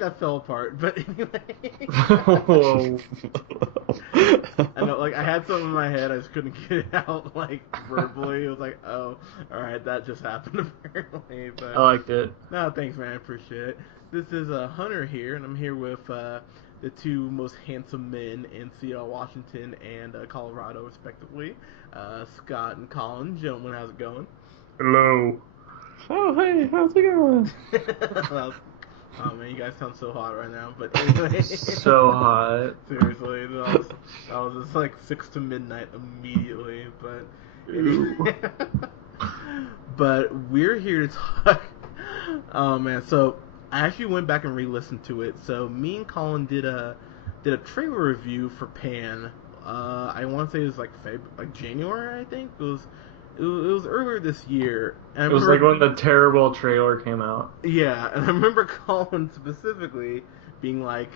that fell apart, but anyway. Whoa. I know, like, I had something in my head, I just couldn't get it out, like, verbally. It was like, oh, alright, that just happened, apparently. I But, liked it. no, thanks, man, I appreciate it. This is Hunter here, and I'm here with the two most handsome men in Seattle, Washington, and Colorado, respectively. Scott and Colin. Gentlemen, how's it going? Hello. Oh, hey, how's it going? Well, oh man, you guys sound so hot right now. But anyway, So hot. seriously, that was just like 6 to midnight immediately. But Ew. but we're here to talk. Oh man, so I actually went back and re-listened to it. So me and Colin did a trailer review for Pan. I want to say it was like January, I think. It was earlier this year. And I It was remember, like when the terrible trailer came out. yeah, and I remember Colin specifically being like,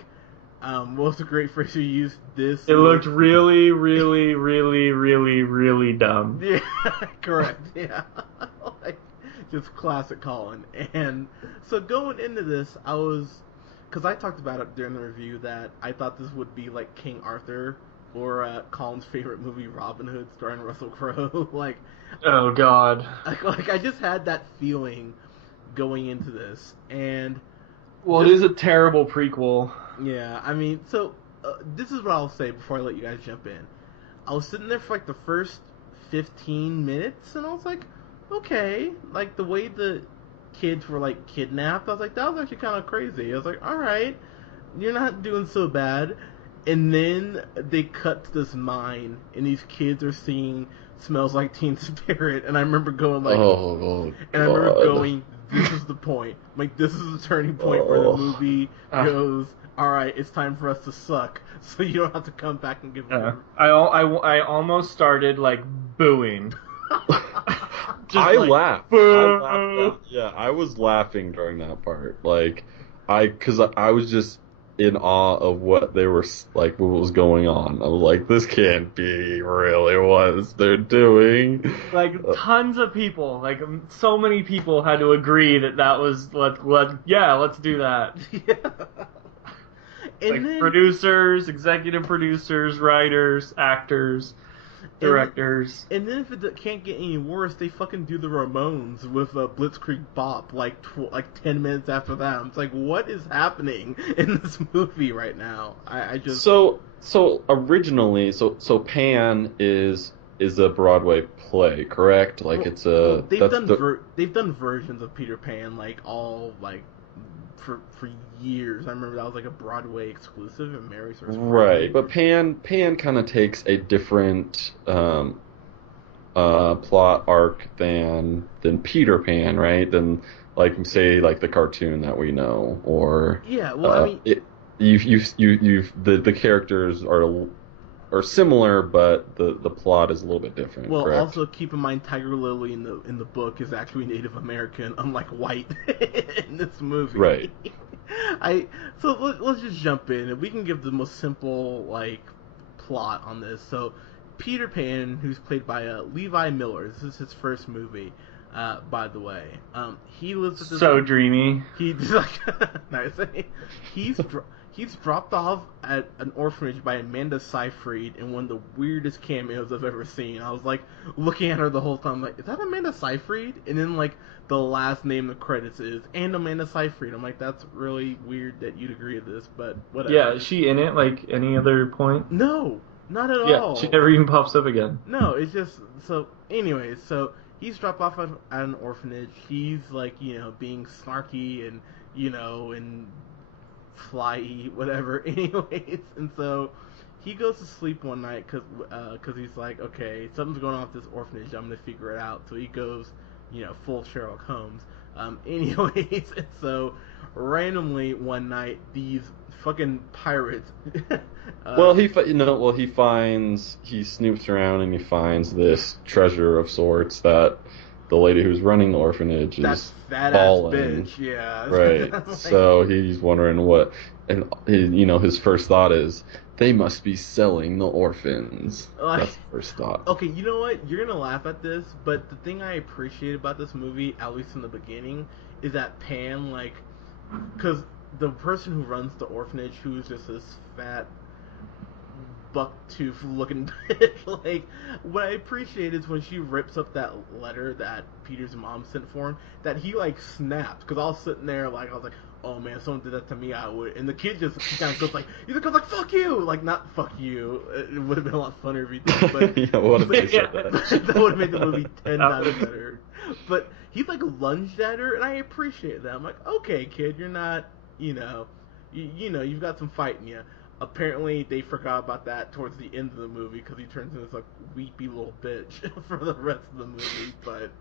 what was the great phrase you used? This. It looked really, really, really, really, really dumb. Yeah, correct. Yeah, like just classic Colin. And so going into this, because I talked about it during the review that I thought this would be like King Arthur or Colin's favorite movie, Robin Hood, starring Russell Crowe. Oh God. like I just had that feeling going into this, and Well, it is a terrible prequel. yeah, I mean, so this is what I'll say before I let you guys jump in. I was sitting there for like the first 15 minutes, and I was like, okay, like the way the kids were like kidnapped, I was like, that was actually kind of crazy. I was like, all right, you're not doing so bad. And then they cut to this mine, and these kids are singing "Smells Like Teen Spirit," and I remember going like, Oh, and I remember God. going, this is the point. Like, this is the turning point where the Oh. movie goes, alright, it's time for us to suck, so you don't have to come back and give them. I almost started like booing. Just I like, laughed. boo. Yeah, I was laughing during that part. Because I was just in awe of what they were, like, what was going on. I was like, this can't be really what they're doing. Like tons of people, like so many people had to agree that was let's do that. Yeah. And Like then, producers, executive producers, writers, actors, directors. and then if it can't get any worse, they fucking do the Ramones with Blitzkrieg Bop like 10 minutes after that. It's like, what is happening in this movie right now? I just So originally, so Pan is a Broadway play, correct? Like Well, it's a they've that's done the they've done versions of Peter Pan like all like for years. I remember that was like a Broadway exclusive, and Mary Sort of right, but Pan kind of takes a different plot arc than Peter Pan, right? Than like say like the cartoon that we know, or Yeah, well, I mean, the characters are similar, but the plot is a little bit different. well, correct? also keep in mind Tiger Lily in the book is actually Native American, unlike White in this movie. Right. Let's just jump in, and we can give the most simple like plot on this. So Peter Pan, who's played by Levi Miller, this is his first movie. By the way, he lives at this. So dreamy. He's like, nice. He's dropped off at an orphanage by Amanda Seyfried in one of the weirdest cameos I've ever seen. I was like looking at her the whole time, like, is that Amanda Seyfried? And then like the last name in the credits is and Amanda Seyfried. I'm like, that's really weird that you'd agree to this, but whatever. Yeah, is she in it like any other point? No, not at Yeah, all. she never even pops up again. No, it's just so. Anyways, so he's dropped off at an orphanage. He's like, being snarky and and fly whatever. Anyways, and so he goes to sleep one night because he's like, okay, something's going on with this orphanage. I'm gonna figure it out. So he goes, full Sherlock Holmes. Anyways, and so randomly one night these fucking pirates. He snoops around and he finds this treasure of sorts that the lady who's running the orphanage That is fat fallen. ass bitch, yeah. Right. Like- So he's wondering his first thought is they must be selling the orphans. Like- That's the first thought. Okay, you know what? You're gonna laugh at this, but the thing I appreciate about this movie, at least in the beginning, is that Pan, like, because the person who runs the orphanage, who's just this fat bucktooth looking bitch. Like, what I appreciate is when she rips up that letter that Peter's mom sent for him, that he like snaps. Because I was sitting there like, I was like, oh man, if someone did that to me, I would. And the kid just kind of goes like, he's like, fuck you, like, not fuck you. It would have been a lot funnier if he did, but Yeah, what if they said that? that would have made the movie 10 times better. But he like lunged at her, and I appreciate that. I'm like, okay, kid, you're not, you've got some fight in you. Apparently, they forgot about that towards the end of the movie because he turns into this like weepy little bitch for the rest of the movie. But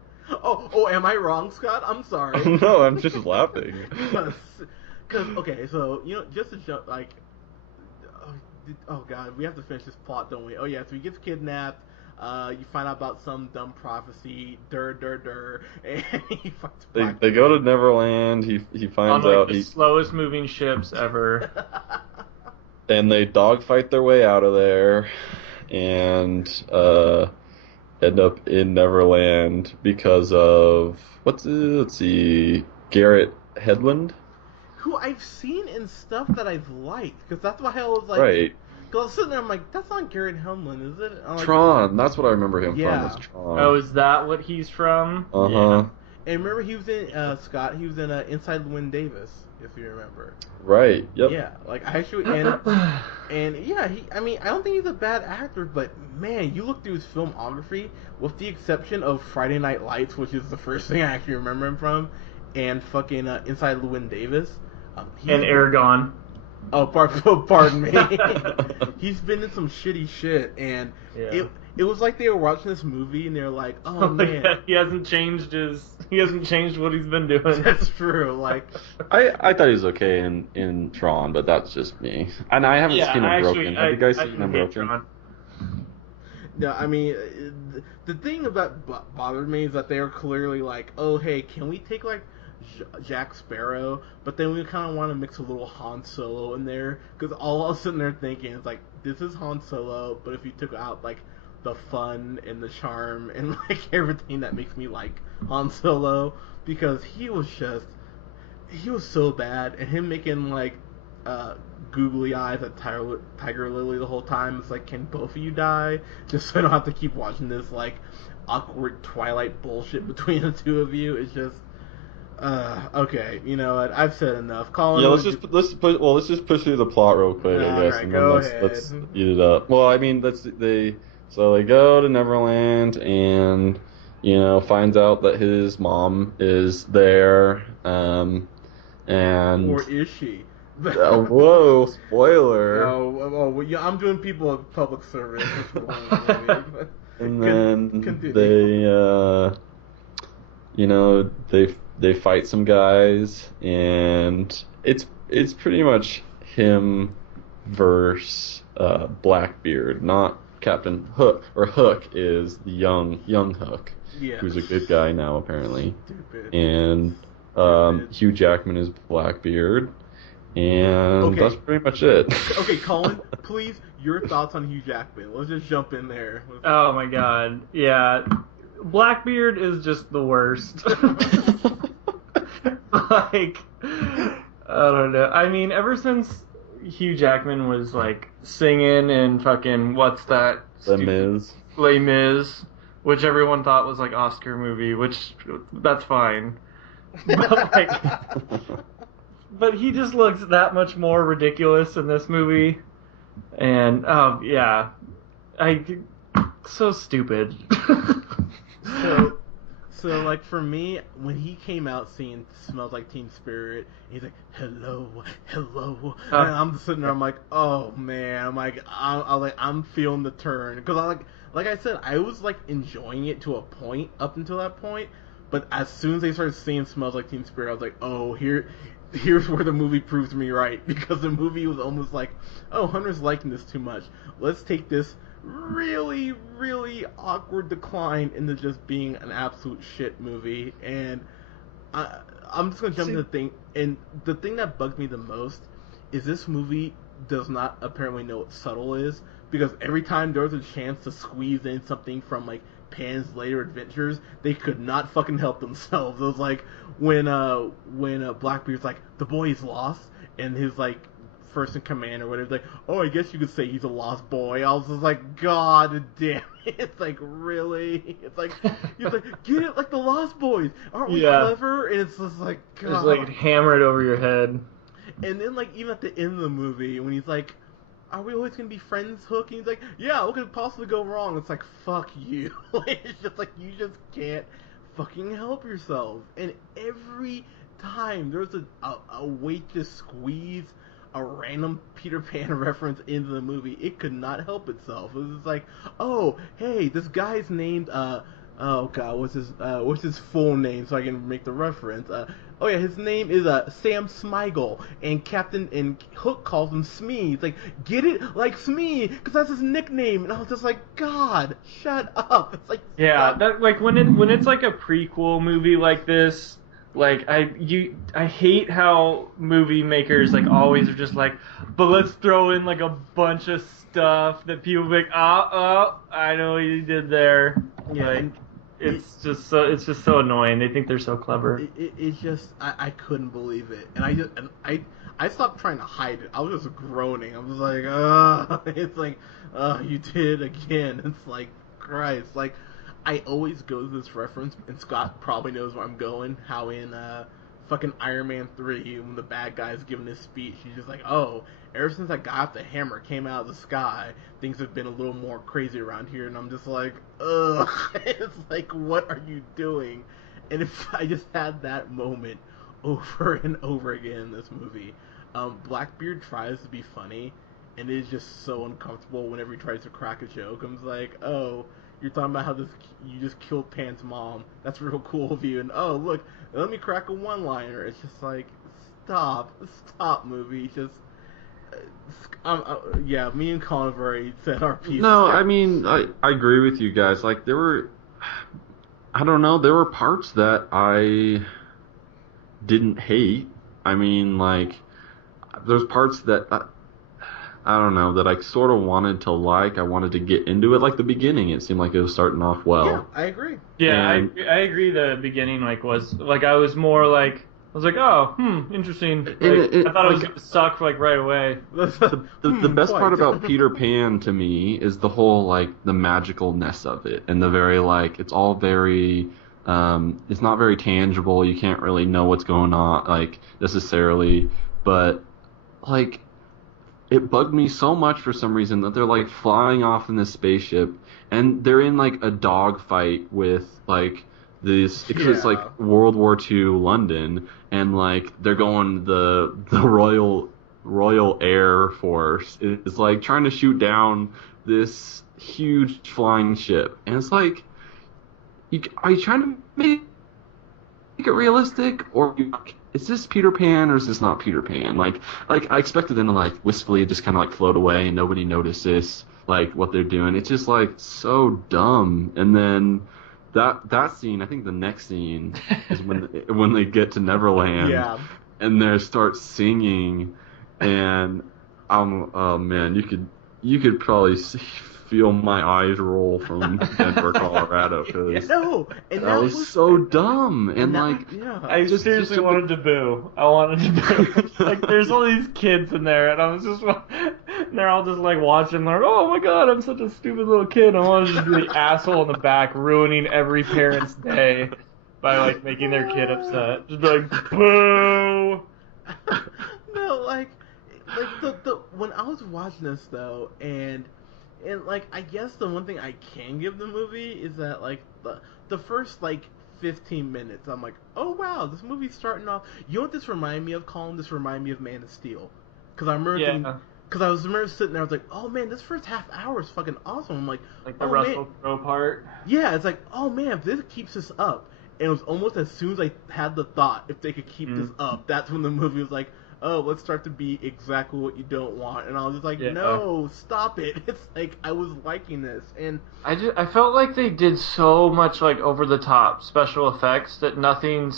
oh, am I wrong, Scott? I'm sorry. No, I'm just laughing. Because okay, so just to jump like, oh god, we have to finish this plot, don't we? Oh yeah, so he gets kidnapped. You find out about some dumb prophecy, and he fights. They go to Neverland. He finds on out the slowest moving ships ever. And they dogfight their way out of there, and end up in Neverland because of let's see, Garrett Hedlund, who I've seen in stuff that I've liked, because that's why I was like, right? Because I was sitting there, I'm like, that's not Garrett Hedlund, is it? I'm like, Tron, that's what I remember him Yeah. from. Was Tron? Oh, is that what he's from? Uh huh. Yeah. And remember, he was in Scott. He was in Inside Llewyn Davis, if you remember. Right. Yep. Yeah, like I actually and yeah, I mean, I don't think he's a bad actor, but man, you look through his filmography, with the exception of Friday Night Lights, which is the first thing I actually remember him from, and fucking Inside Llewyn Davis, And Aragon. Oh, pardon me. He's been in some shitty shit, and Yeah. it was like they were watching this movie and they're like, oh man, He hasn't changed what he's been doing. that's true. Like, I thought he was okay in Tron, but that's just me. And I haven't seen Unbroken. Have you guys seen Unbroken? no, I mean, the thing about bothered me is that they were clearly like, oh hey, can we take like Jack Sparrow, but then we kind of want to mix a little Han Solo in there, because all I was sitting there thinking is like, this is Han Solo, but if you took out like the fun and the charm and like everything that makes me like Han Solo, because he was so bad, and him making like googly eyes at Tiger Lily the whole time. It's like, can both of you die, just so I don't have to keep watching this like awkward Twilight bullshit between the two of you. It's just okay, you know what? I've said enough. Colin, Yeah, let's just push through the plot real quick, I guess, Alright, and go then ahead. let's eat it up. Well, I mean, they go to Neverland and finds out that his mom is there, and or is she? whoa, spoiler. Well, yeah, I'm doing people a public service. And then continue. they fight some guys, and it's pretty much him versus Blackbeard, not Captain Hook. Or Hook is the young Hook, Yeah. who's a good guy now apparently, Stupid. and Hugh Jackman is Blackbeard, and Okay. that's pretty much it. Okay, Colin, please, your thoughts on Hugh Jackman. Let's just jump in there. Oh my god. Yeah. Blackbeard is just the worst. Like, I don't know. I mean, ever since Hugh Jackman was like singing in fucking what's that? Les Mis. Les Mis, which everyone thought was like Oscar movie, which that's fine. But he just looks that much more ridiculous in this movie, and yeah, so stupid. So like for me, when he came out singing "Smells Like Teen Spirit," he's like, "Hello, hello," and I'm sitting there, I'm like, "Oh man," I'm feeling the turn, because like I said, I was like enjoying it to a point up until that point, but as soon as they started singing "Smells Like Teen Spirit," I was like, "Oh, here's where the movie proves me right," because the movie was almost like, "Oh, Hunter's liking this too much. Let's take this really, really awkward decline into just being an absolute shit movie." And I'm just gonna jump into the thing. And the thing that bugged me the most is this movie does not apparently know what subtle is, because every time there was a chance to squeeze in something from like Pan's later adventures, they could not fucking help themselves. It was like when Blackbeard's like, the boy is lost, and his like first in command or whatever, like, oh, I guess you could say he's a lost boy. I was just like, God damn it. It's like, really? It's like, he's like, get it like the Lost Boys. Aren't we clever? And it's just like, God. Just like hammer it over your head. And then like even at the end of the movie, when he's like, are we always going to be friends, Hook? And he's like, yeah, what could possibly go wrong? It's like, fuck you. It's just like, you just can't fucking help yourself. And every time there's a way to squeeze a random Peter Pan reference into the movie, it could not help itself. It was just like, oh, hey, this guy's named, oh god, what's his full name so I can make the reference? Oh yeah, his name is Sam Smigel, and Hook calls him Smee. It's like, get it like Smee, because that's his nickname. And I was just like, God, shut up. It's like, yeah, that like when it's like a prequel movie like this. Like, I hate how movie makers, like, always are just like, but let's throw in, like, a bunch of stuff that people be like, I know what you did there. Yeah, like, it's just so annoying. They think they're so clever. It's just, I couldn't believe it. And I stopped trying to hide it. I was just groaning. I was like, it's like, you did it again. It's like, Christ, like, I always go to this reference, and Scott probably knows where I'm going, how in fucking Iron Man 3, when the bad guy's giving his speech, he's just like, oh, ever since I got the hammer came out of the sky, things have been a little more crazy around here, and I'm just like, ugh, it's like, what are you doing? And if I just had that moment over and over again in this movie. Blackbeard tries to be funny, and it is just so uncomfortable whenever he tries to crack a joke. I'm just like, oh, you're talking about how you just killed Pan's mom. That's real cool of you. And oh, look, let me crack a one-liner. It's just like, stop, movie. Just, yeah, me and Colin have already said our piece. No, I mean, I agree with you guys. Like, there were parts that I didn't hate. I mean, like, there's parts that I don't know, that I sort of wanted to like. I wanted to get into it. Like the beginning, it seemed like it was starting off well. Yeah, I agree. Yeah, I agree. The beginning was like, I was like, oh, interesting. Like, I thought it was gonna suck like right away. The best part about Peter Pan to me is the whole like the magicalness of it, and the very like it's all very. It's not very tangible. You can't really know what's going on like necessarily, but like. It bugged me so much for some reason that they're like flying off in this spaceship and they're in like a dogfight with like this because it's like World War II London and like they're going the Royal Air Force is like trying to shoot down this huge flying ship and it's like are you trying to make it realistic or is this Peter Pan or is this not Peter Pan? Like I expected them to like wistfully just kind of like float away and nobody notices like what they're doing. It's just like so dumb. And then that scene, I think the next scene is when they get to Neverland and they start singing and oh man, you could probably feel my eyes roll from Denver, Colorado, because that was so dumb and like I just seriously wanted to boo. I wanted to boo. Like there's all these kids in there, and I was just and they're all just like watching, like, oh my god, I'm such a stupid little kid. I wanted to just be the asshole in the back, ruining every parent's day by like making their kid upset. Just be like, boo. No, like the when I was watching this though, and like I guess the one thing I can give the movie is that like the first like 15 minutes I'm like, oh wow, this movie's starting off. You know what this reminded me of, Colin? This reminded me of Man of Steel, because I remember because I remember sitting there, I was like, oh man, this first half hour is fucking awesome. I'm like the Russell Crowe part. Yeah, it's like, oh man, if this keeps this up, and it was almost as soon as I had the thought if they could keep this up, that's when the movie was like, oh, let's start to be exactly what you don't want. And I was just like, no, stop it. It's like, I was liking this. And I felt like they did so much, like, over-the-top special effects that nothing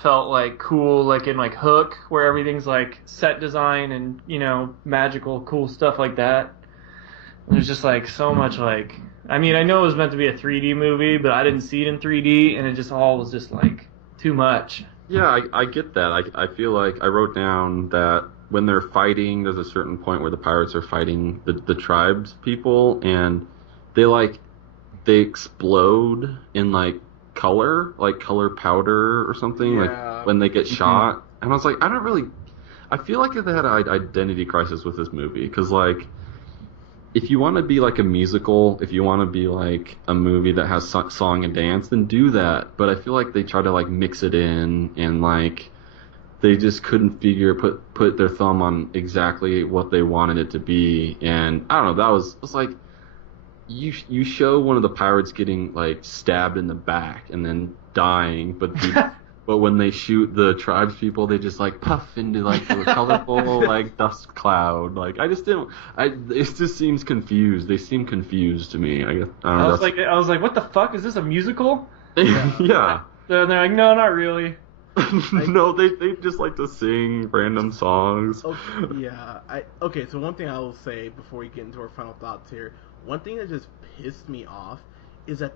felt, like, cool, like in, like, Hook, where everything's, like, set design and, you know, magical, cool stuff like that. There's just, like, so much, like, I mean, I know it was meant to be a 3D movie, but I didn't see it in 3D, and it just all was just like too much. Yeah, I get that. I feel like I wrote down that when they're fighting, there's a certain point where the pirates are fighting the tribes people, and they explode in like color powder or something, Yeah. like when they get shot. And I was like, I feel like they had an identity crisis with this movie, because like, if you want to be like a musical, if you want to be like a movie that has song and dance, then do that. But I feel like they try to like mix it in, and like they just couldn't put their thumb on exactly what they wanted it to be. And I don't know, it was like, you show one of the pirates getting like stabbed in the back and then dying, but when they shoot the tribes people, they just like puff into like a colorful like dust cloud. Like it just seems confused. They seem confused to me. I guess I was like, what the fuck, is this a musical? Yeah. And they're like, no, not really. No, they just like to sing random songs. Okay, yeah. Okay, so one thing I will say before we get into our final thoughts here, one thing that just pissed me off is that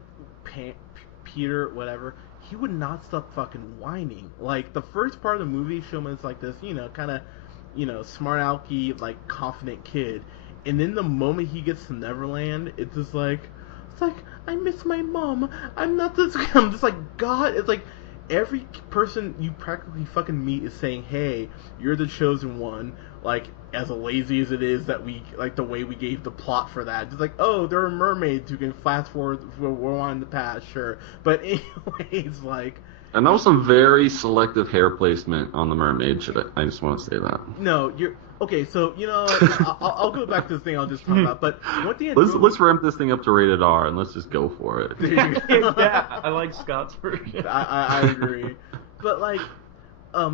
Peter, whatever, he would not stop fucking whining. Like, the first part of the movie, showing is like this, kind of, smart alecky, like, confident kid. And then the moment he gets to Neverland, it's like, I miss my mom. I'm just like, God, it's like, every person you practically fucking meet is saying, hey, you're the chosen one. Like, as lazy as it is that we, like, the way we gave the plot for that. Just like, oh, there are mermaids who can fast forward, rewind the past, sure. But anyways, like... And that was some very selective hair placement on the mermaid. I just want to say that. No, you're... Okay, so, I'll go back to the thing I was just talking about, but one thing... Let's ramp this thing up to rated R, and let's just go for it. Yeah, I like Scott's version. I agree. But, like...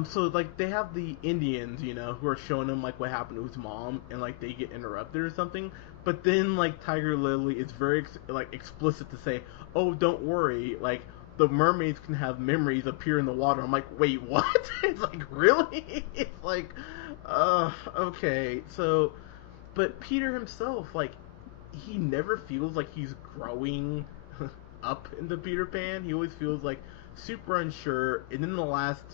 so, like, they have the Indians, who are showing him, like, what happened to his mom, and, like, they get interrupted or something, but then, like, Tiger Lily is very, explicit to say, oh, don't worry, like, the mermaids can have memories appear in the water. I'm like, wait, what? It's like, really? It's like, okay, so, but Peter himself, like, he never feels like he's growing up into Peter Pan. He always feels, like, super unsure, and then the last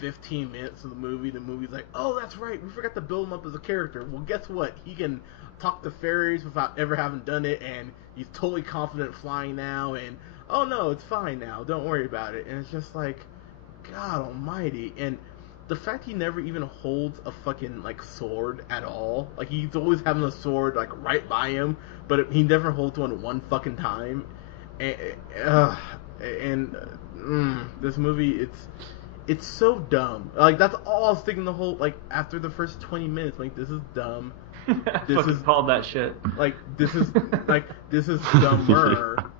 15 minutes of the movie's like, oh, that's right, we forgot to build him up as a character. Well, guess what? He can talk to fairies without ever having done it, and he's totally confident flying now, and oh no, it's fine now, don't worry about it. And it's just like, God almighty. And the fact he never even holds a fucking, like, sword at all, like, he's always having a sword, like, right by him, but he never holds one fucking time. And this movie, it's so dumb. Like, that's all I was thinking the whole, like, after the first 20 minutes. Like, this is dumb. This is called that shit. Like, this is dumber.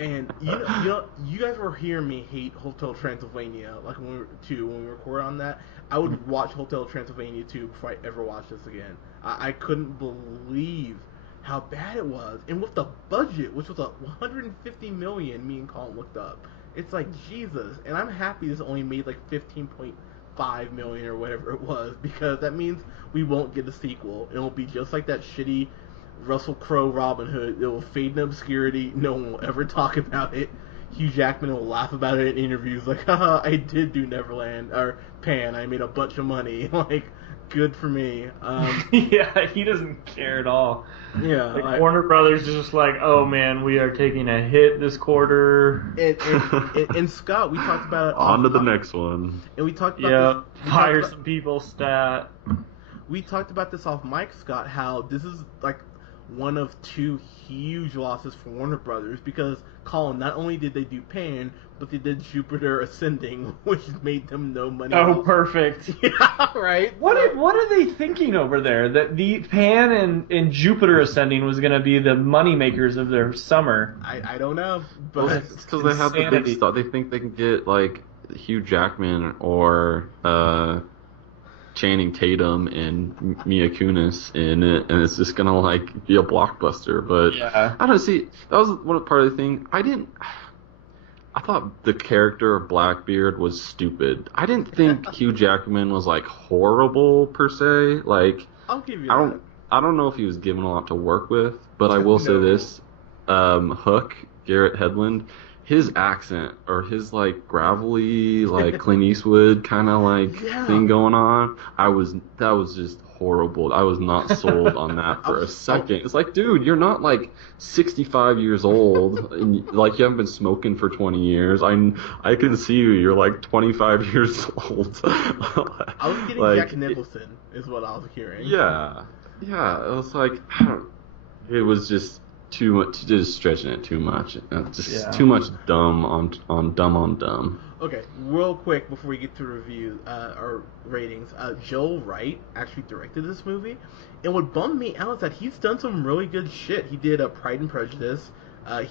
And, you guys were hearing me hate Hotel Transylvania, like, when we recorded on that. I would watch Hotel Transylvania 2 before I ever watched this again. I couldn't believe how bad it was. And with the budget, which was $150 million, me and Colin looked up. It's like, Jesus. And I'm happy this only made like 15.5 million or whatever it was, because that means we won't get a sequel. It'll be just like that shitty Russell Crowe Robin Hood. It will fade in obscurity. No one will ever talk about it. Hugh Jackman will laugh about it in interviews like, haha, I did do Neverland or Pan. I made a bunch of money. Like, good for me. Yeah, he doesn't care at all. Yeah, like, Warner Brothers is just like, oh man, we are taking a hit this quarter. And Scott, we talked about it. On to the next one. And we talked about this, hire some people, stat. We talked about this off mic, Scott, how this is like one of two huge losses for Warner Brothers, because, Colin, not only did they do Pan, but they did Jupiter Ascending, which made them no money. Oh, perfect. Yeah, right? What are they thinking over there? That the Pan and Jupiter Ascending was going to be the money makers of their summer. I don't know, but it's because they have the big stuff. They think they can get, like, Hugh Jackman or Channing Tatum and Mila Kunis in it, and it's just gonna like be a blockbuster. But yeah. I don't see. That was one part of the thing. I thought the character of Blackbeard was stupid. I didn't think Hugh Jackman was like horrible per se. Like, I'll give you that. I don't know if he was given a lot to work with, but I will say this. Hook, Garrett Hedlund, his accent or his like gravelly like Clint Eastwood kind of like thing going on, that was just horrible. I was not sold on that for a second. It's like, dude, you're not like 65 years old and like you haven't been smoking for 20 years. I can see you. You're like 25 years old. I was getting like, Jack Nicholson is what I was hearing. Yeah. It was like it was just too much, just stretching it too much. Too much dumb on dumb. Okay, real quick before we get to review or ratings, Joel Wright actually directed this movie, and what bummed me out is that he's done some really good shit. He did Pride and Prejudice,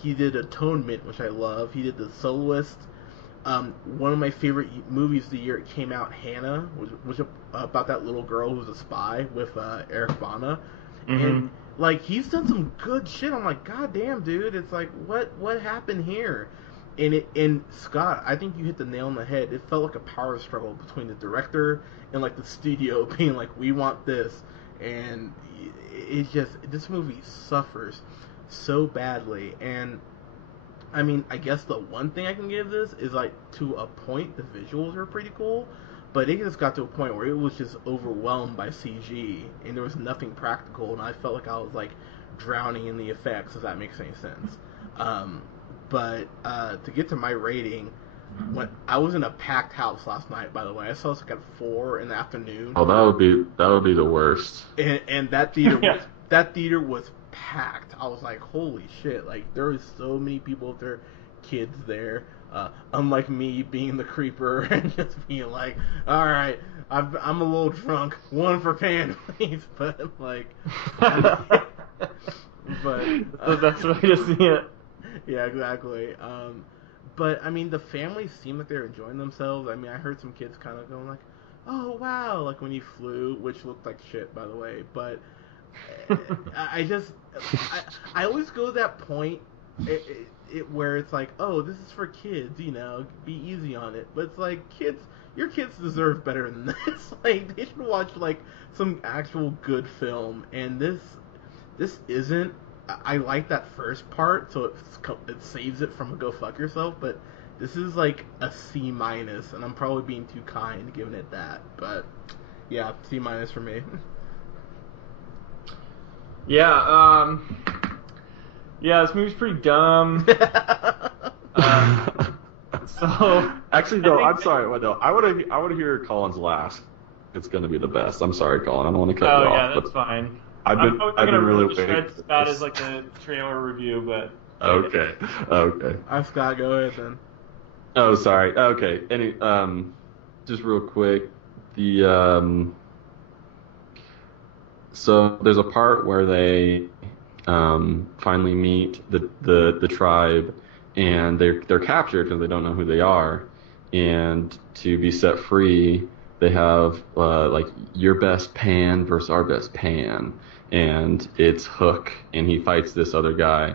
he did Atonement, which I love. He did The Soloist. One of my favorite movies of the year it came out, Hannah, which about that little girl who's a spy with Eric Bana, and like he's done some good shit. I'm like, God damn, dude! It's like, what happened here? And Scott, I think you hit the nail on the head. It felt like a power struggle between the director and like the studio being like, we want this, and this movie suffers so badly. And I mean, I guess the one thing I can give this is like, to a point, the visuals are pretty cool, but it just got to a point where it was just overwhelmed by CG and there was nothing practical, and I felt like I was like drowning in the effects, if that makes any sense. But to get to my rating, when I was in a packed house last night, by the way, I saw this like at 4 in the afternoon. Oh, that would be the worst. And that theater was packed. I was like, holy shit! Like there was so many people with their kids there. Unlike me being the creeper and just being like, all right, I'm a little drunk. One for Pan, please. But like, so that's the way to see it. Yeah, exactly. But I mean, the families seem like they're enjoying themselves. I mean, I heard some kids kind of going like, "Oh wow!" Like when he flew, which looked like shit, by the way. But I always go to that point where it's like, "Oh, this is for kids," you know, be easy on it. But it's like, your kids deserve better than this. Like they should watch like some actual good film, and this isn't. I like that first part, so it saves it from a go fuck yourself, but this is like a C-, and I'm probably being too kind giving it that, but yeah, C- for me. Yeah, this movie's pretty dumb. So actually, no, I'm sorry. Well, no, I want to hear Colin's last. It's going to be the best. I'm sorry, Colin. I don't want to cut you off. Oh yeah, that's fine. I've been really waiting. That is like the trailer review, but okay. Scott, go ahead then. Oh, sorry. Okay. Just real quick, so there's a part where they finally meet the tribe, and they're captured because they don't know who they are, and to be set free, they have like your best Pan versus our best Pan. And it's Hook, and he fights this other guy.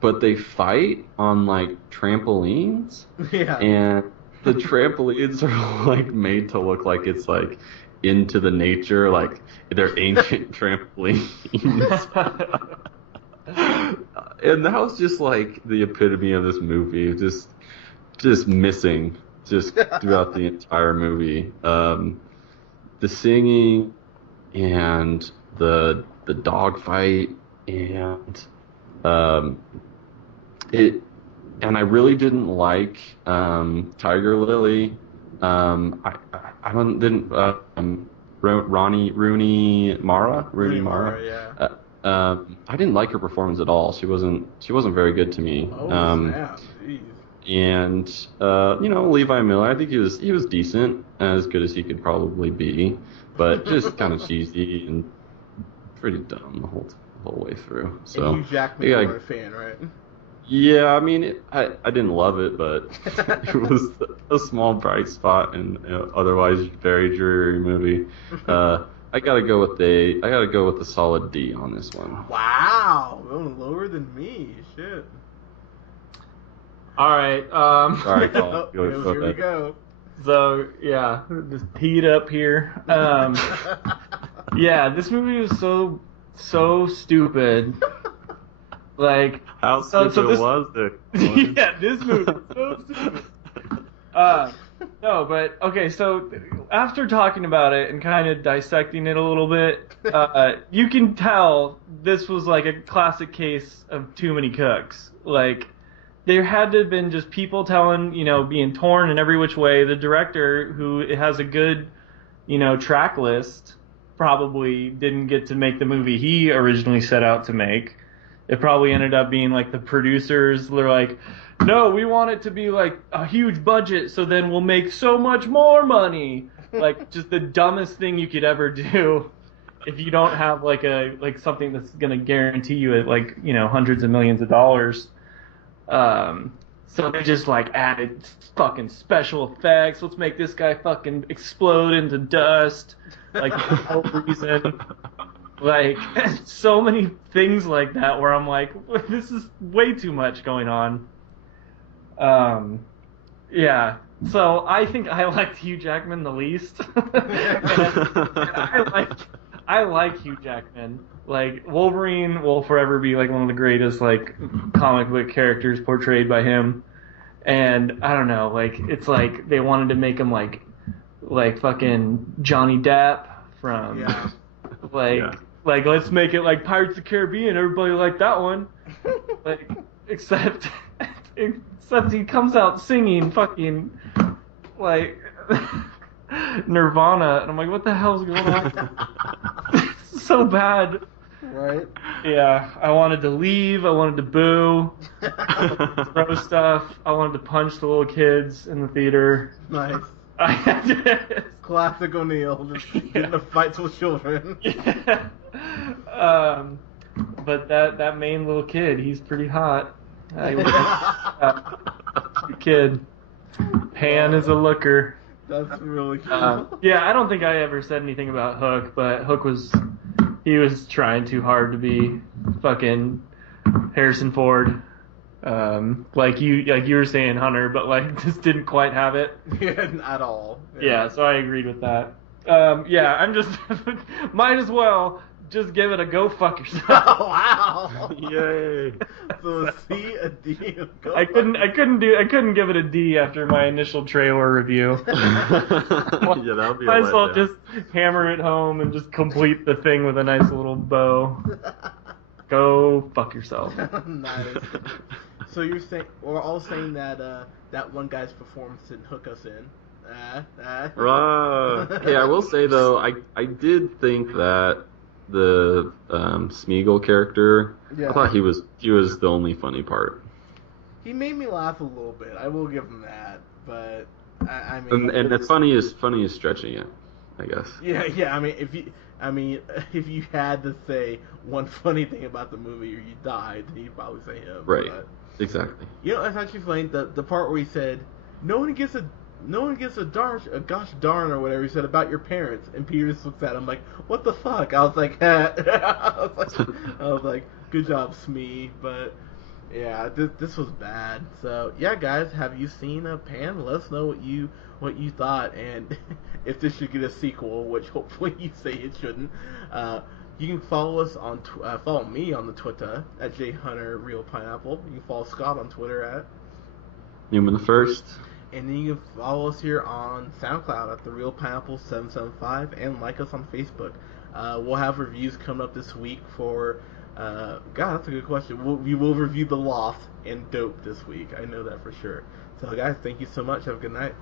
But they fight on, like, trampolines. Yeah. And the trampolines are, like, made to look like it's, like, into the nature. Like, they're ancient trampolines. And that was just, like, the epitome of this movie. Just missing just throughout the entire movie. The singing and the dog fight and I really didn't like Tiger Lily. Rooney Mara. Yeah. I didn't like her performance at all. She wasn't very good to me. Oh, snap. Jeez. And Levi Miller, I think he was decent, as good as he could probably be, but just kind of cheesy and pretty dumb the whole way through. So and you Jack McCord fan, right? Yeah, I mean, I didn't love it, but it was a small bright spot in otherwise very dreary movie. I gotta go with the solid D on this one. Wow, going lower than me. Shit. All right. All right, Colin, Here we go. So yeah, just heat up here. Yeah, this movie was so stupid. Like, How so stupid this- was it? yeah, this movie is so stupid. No, but okay, so after talking about it and kind of dissecting it a little bit, you can tell this was like a classic case of too many cooks. Like, there had to have been just people telling, being torn in every which way. The director, who has a good, track list, probably didn't get to make the movie he originally set out to make. It probably ended up being like the producers were like, no, we want it to be like a huge budget, so then we'll make so much more money. Like, just the dumbest thing you could ever do if you don't have like something that's gonna guarantee you hundreds of millions of dollars. So they just like added fucking special effects. Let's make this guy fucking explode into dust, like for no reason. Like, so many things like that where I'm like, this is way too much going on. Yeah. So I think I liked Hugh Jackman the least. And I like Hugh Jackman. Like, Wolverine will forever be like one of the greatest like comic book characters portrayed by him. And I don't know, like, it's like they wanted to make him like fucking Johnny Depp from like let's make it like Pirates of the Caribbean. Everybody liked that one. Like, except he comes out singing fucking like Nirvana, and I'm like, what the hell's going on? It's so bad. Right? Yeah, I wanted to leave. I wanted to boo. Throw stuff. I wanted to punch the little kids in the theater. Nice. I Classic O'Neill, just getting into fights with children. Yeah. But that main little kid, he's pretty hot. Good kid. Pan is a looker. That's really cool. Yeah, I don't think I ever said anything about Hook, but Hook was trying too hard to be fucking Harrison Ford. Like you were saying, Hunter, but like just didn't quite have it. Yeah, at all. Yeah, so I agreed with that. Yeah, I'm just might as well just give it a go fuck yourself. Oh, wow! Yay! So a C, a D, a go. I couldn't give it a D after my initial trailer review. Yeah, that would be Might a as well letdown. just hammer it home and just complete the thing with a nice little bow. Go fuck yourself. Nice. So you're saying we're all saying that that one guy's performance didn't hook us in. Hey, I will say though, I did think that the Smeagol character, Yeah. I thought he was the only funny part. He made me laugh a little bit. I will give him that, but I mean, And the funny is stretching it, I guess. yeah. I mean, if you had to say one funny thing about the movie or you died, then you'd probably say him. Right. But, Exactly. you know, it's actually funny the part where he said, "No one gets a gosh darn or whatever he said about your parents," and Peter just looks at him like, "What the fuck?" I was like, I was like, good job, Smee. But yeah, this was bad. So yeah, guys, have you seen Pan? Let us know what you thought, and if this should get a sequel, which hopefully you say it shouldn't. You can follow us on follow me on the Twitter at JHunterRealPineapple. You can follow Scott on Twitter at Newman the First. And then you can follow us here on SoundCloud at The Real Pineapple 775 and like us on Facebook. We'll have reviews coming up this week for, God, that's a good question. We will review The Loft and Dope this week. I know that for sure. So guys, thank you so much. Have a good night.